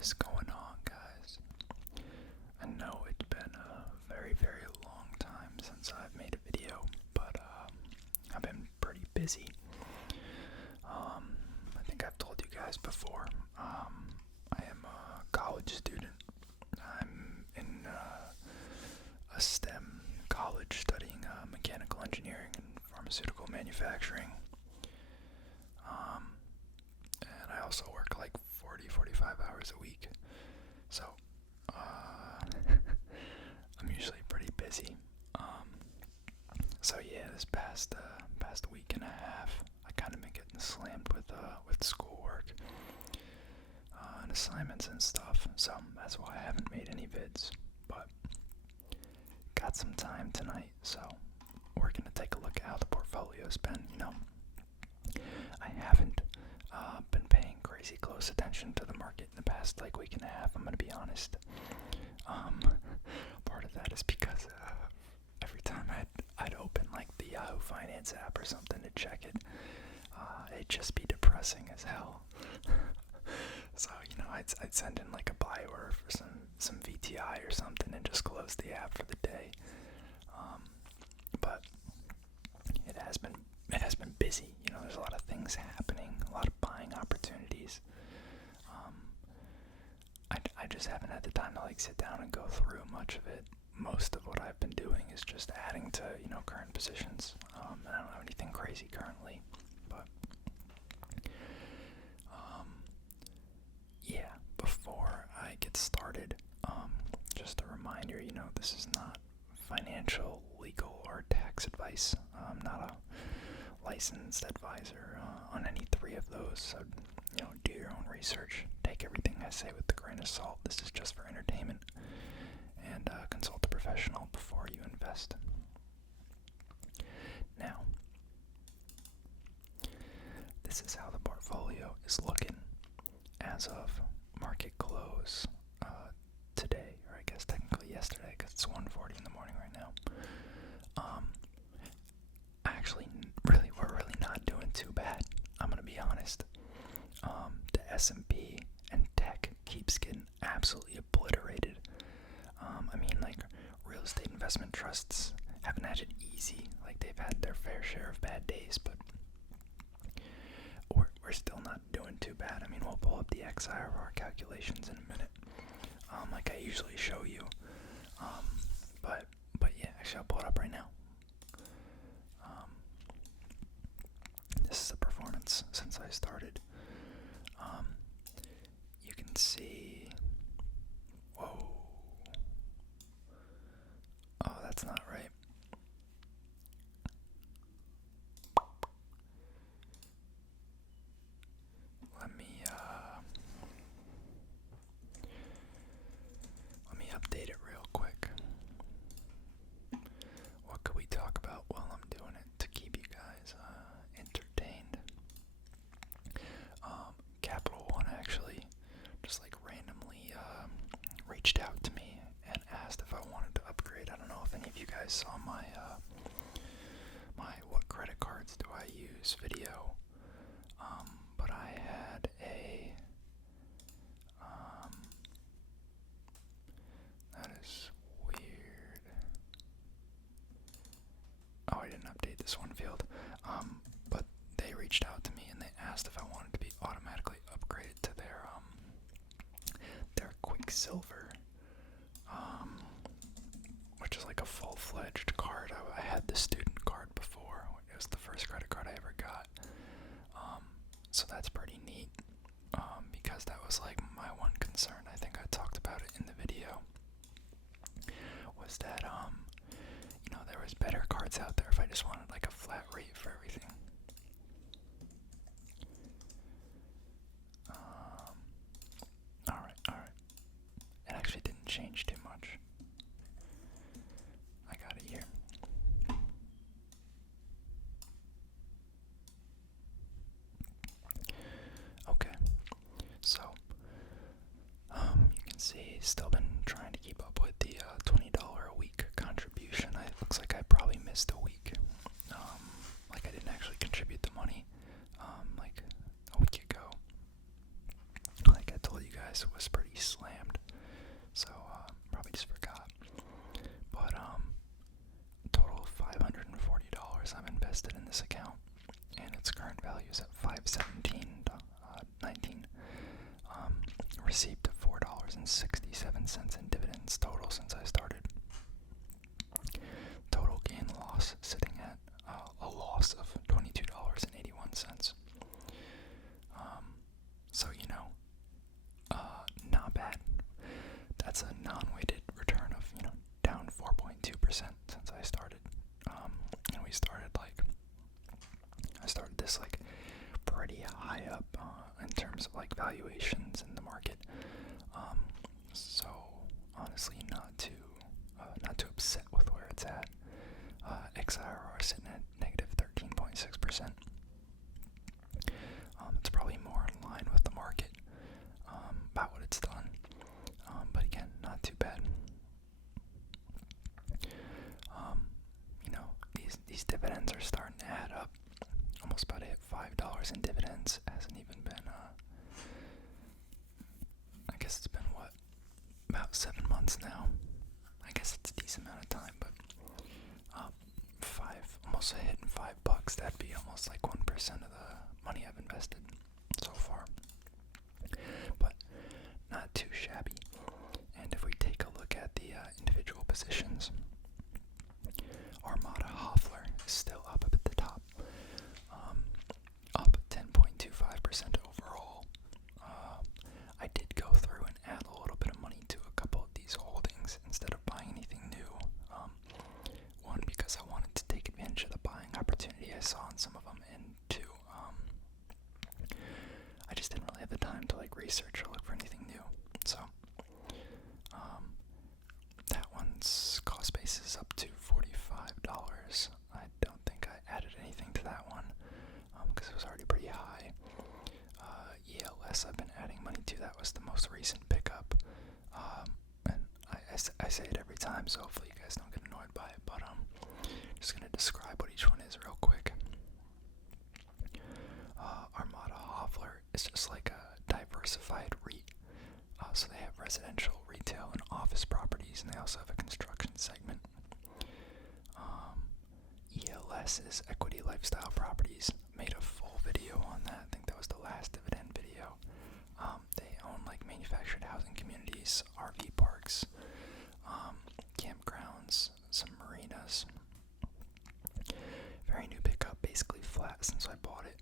is going on, guys? I know it's been a very, very long time since I've made a video, but I've been pretty busy. I think I've told you guys before, I am a college student. I'm in a STEM college studying mechanical engineering and pharmaceutical manufacturing. And I also work like 45 hours a week. So, I'm usually pretty busy. So yeah, this past week and a half, I kind of been getting slammed with schoolwork, and assignments and stuff. So that's why I haven't made any vids. But got some time tonight, so we're gonna take a look at how the portfolio's been. I haven't been paying crazy close attention to the market in the past week and a half. I'm gonna be honest. Part of that is because every time I'd open the Yahoo Finance app or something to check it, it'd just be depressing as hell. So I'd send in a buy order for some VTI or something and just close the app for the day. But it has been busy. There's a lot of things happening, a lot of buying opportunities. I just haven't had the time to sit down and go through much of it. Most of what I've been doing is just adding to current positions. And I don't have anything crazy currently, but yeah. Before I get started, just a reminder, this is not financial, legal, or tax advice. I'm not a licensed advisor on any three of those, so do your own research. Take everything I say with a grain of salt. This is just for entertainment, and consult a professional before you invest. Now, this is how the portfolio is looking as of market close today, or I guess technically yesterday, because it's 1:40 in the morning right now. We're really not doing too bad. I'm gonna be honest. The S&P and tech keeps getting absolutely obliterated. Real estate investment trusts haven't had it easy. They've had their fair share of bad days, but we're still not doing too bad. We'll pull up the XIRR calculations in a minute, like I usually show you. But yeah, actually I'll pull it up right now. This is the performance since I started. You can see. Whoa. Oh, that's not right. Let me update it real quick. What could we talk about while I'm doing it to keep you guys entertained? Capital One actually just randomly reached out to me and asked if I wanted to upgrade. I don't know if any of you guys saw my what credit cards do I use video, but I had a that is weird. Oh, I didn't update this one field. But they reached out to me and they asked if I wanted to be automatically upgraded to their Quicksilver, which is a full-fledged card. I had the student card before. It was the first credit card I ever got. So that's pretty neat, because that was my one concern. I think I talked about it in the video, was that there was better cards out there if I just wanted a flat rate for everything. Alright. It actually didn't change too much. I got it here. Okay. So, you can see, still been trying to keep up with the $20 a week contribution. It looks like I probably missed a week. I didn't actually contribute the money, a week ago. Like I told you guys, it was pretty slammed. So probably just forgot. But total of $540 I've invested in this account, and its current value is at $517.19. Received $4.67 in dividends total since I started. Total gain loss sitting at a loss of $22.81. So not bad. That's a non-weighted return of down 4.2% since I started. And I started this pretty high up in terms of valuations in the market. So honestly, not too upset with where it's at. XIRR sitting at negative 13.6%. It's probably more in line with the market, about what it's done. But again, not too bad. These dividends are starting to add up. Almost about to hit $5 in dividends. Hasn't even been, I guess it's been about 7 months now. I guess it's a decent amount of time, but almost hitting $5. That'd be almost like 1% of the money I've invested so far. But not too shabby. And if we take a look at the individual positions, Armada Hoffler is still up at the top, up 10.25% overall. I did go through and add a little bit of money to a couple of these holdings instead of buying anything new. One, because I wanted to take advantage of the buying opportunity I saw in some of them, and two, I just didn't really have the time to research or look for anything new. So that one's cost base is up to $45. I don't think I added anything to that one because it was already pretty high. ELS I've been adding money to. That was the most recent pickup. And I say it every time, so hopefully you guys don't get annoyed by it. But just gonna describe what each one is real quick. Armada Hoffler is just like a diversified REIT. So they have residential, retail, and office properties, and they also have a construction segment. ELS is equity lifestyle properties. Made a full video on that. I think that was the last dividend video. They own manufactured housing communities, RV parks, campgrounds, some marinas. Very new pickup, basically flat since I bought it.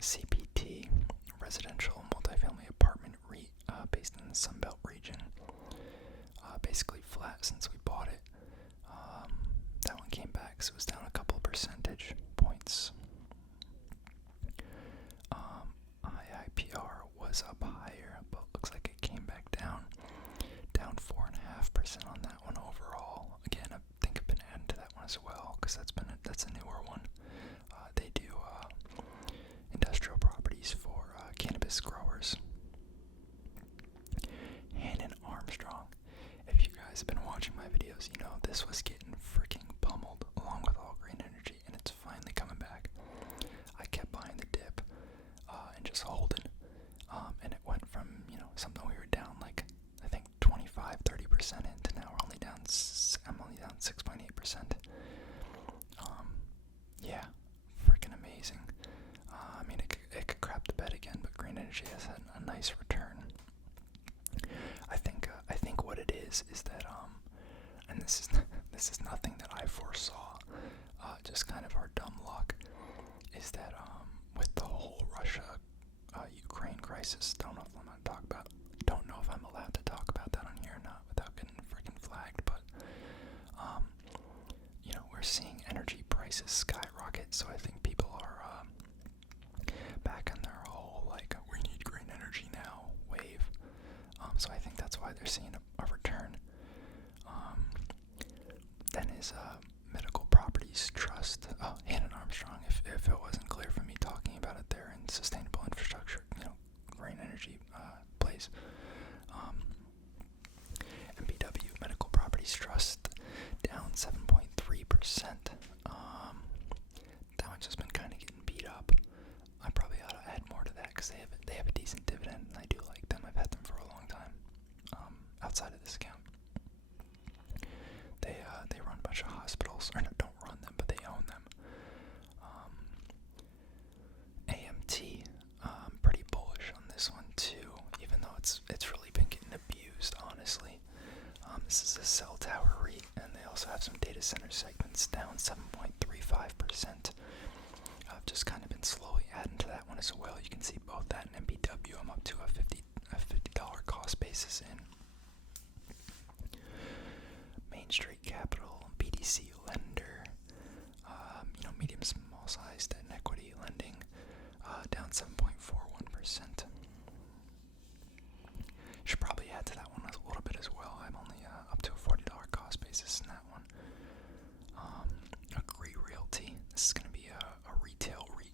CPT, residential multifamily apartment REIT, based in the Sunbelt region. Basically flat since we bought it. That one came back, so it was down a couple percentage points. IIPR was up higher, but looks like it came back down 4.5% on that one overall. Again, I think I've been adding to that one as well because that's a newer one. They do industrial properties for cannabis growers. Hannon Armstrong. If you guys have been watching my videos, you know this was getting freaking pummeled along with all green energy, and it's finally coming back. I kept buying the dip and just holding, and it went from something we were down I think 25-30% into now we're only down. I'm only down 6.8%. Yeah, freaking amazing. I mean, it could crap the bed again, but green energy has had a nice return. I think what it is that and this is nothing that I foresaw, just kind of our dumb luck, is that with the whole Russia Ukraine crisis, don't know if I'm allowed to talk about that on here or not without getting freaking flagged, but we're seeing energy prices skyrocket, so I think people are back on their whole we need green energy now wave. So I think that's why they're seeing a return. Then is Medical Properties Trust. Hannon Armstrong, if it wasn't clear from me talking about it there, in sustainable infrastructure, green energy plays. MPW, Medical Properties Trust, down 7.3%. That one's just been kind of getting beat up. I probably ought to add more to that because they have a decent dividend, and I do like them. outside of this account. They run a bunch of hospitals, or no, don't run them, but they own them. AMT, pretty bullish on this one too, even though it's really been getting abused, honestly. This is a cell tower REIT, and they also have some data center segments down 7.35%. I've just kind of been slowly adding to that one as well. You can see both that and MBW. I'm up to a $50 cost basis in. Main Street Capital, BDC Lender, medium small sized and equity lending, down 7.41%. Should probably add to that one a little bit as well. I'm only up to a $40 cost basis in that one. Agree Realty. This is going to be a retail REIT.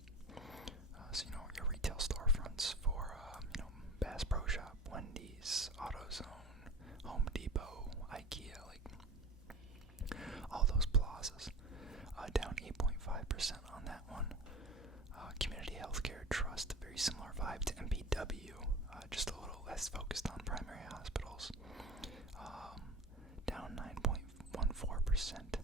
So your retail storefronts for Bass Pro Shop, Wendy's, AutoZone, Home Depot, IKEA, like all those plazas. Down 8.5% on that one. Community Healthcare Trust, very similar vibe to MPW, just a little less focused on primary hospitals. Down 9.14%.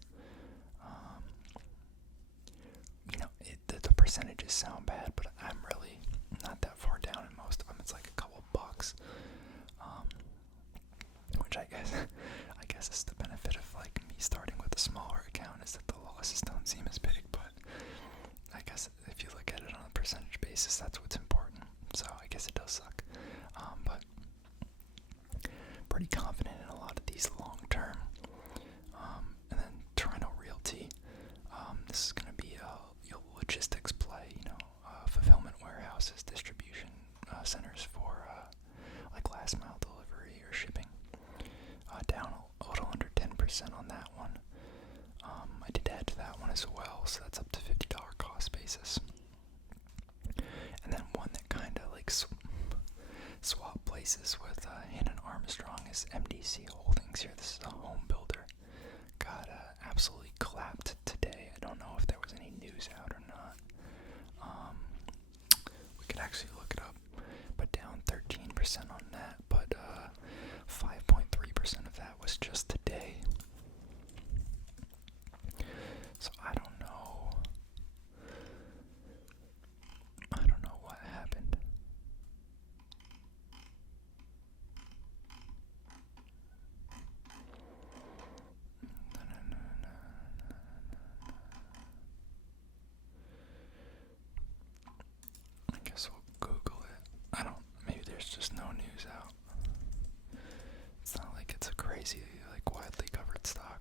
The percentages sound bad, but I'm really not that far down in most of them. It's like a couple bucks, which I guess is the benefit of like me starting with a smaller account, is that the losses don't seem as big. But I guess if you look at it on a percentage basis, that's what's important. So I guess it does suck, but pretty confident in a lot of these long term. And then Toronto Realty. This is going to be a logistics play, fulfillment warehouses, distribution centers for like last mile delivery or shipping. Down a little under 10% on that one. I did add to that one as well, so that's up to $50 cost basis. And then one that kind of like swap places with Hannon Armstrong is MDC Holdings here. This is a home builder. Got absolutely clapped today. I don't know if there was any news out or not. We could actually look it up, but down 13% on that, but 5.3% of that was just today. So I don't know what happened. I guess we'll Google it. Maybe there's just no news out. It's not like it's a crazy, like widely covered stock.